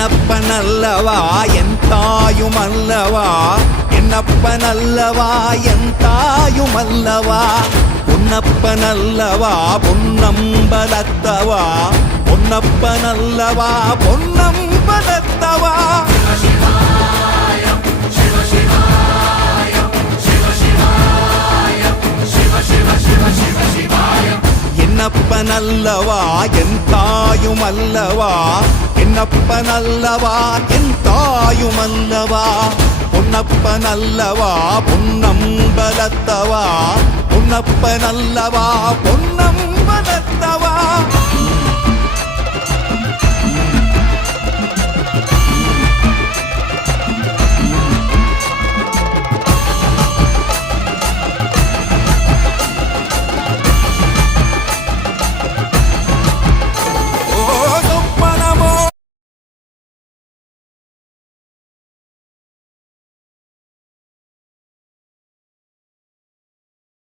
என்னப்பனல்லவா என் தாயுமல்லவா, என்னப்பனல்லவா என் தாயுமல்லவா, பொன்னப்பனல்லவா பொன்னம்பலத்தவா, பொன்னப்பனல்லவா பொன்னம்பலத்தவா. என்னப்பனல்லவா என் தாயுமல்லவா, என்னப்பனல்லவா என் தாயுமல்லவா, பொன்னப்பனல்லவா பொன்னம்பலத்தவா, பொன்னப்பனல்லவா பொன்னம்பலத்தவா.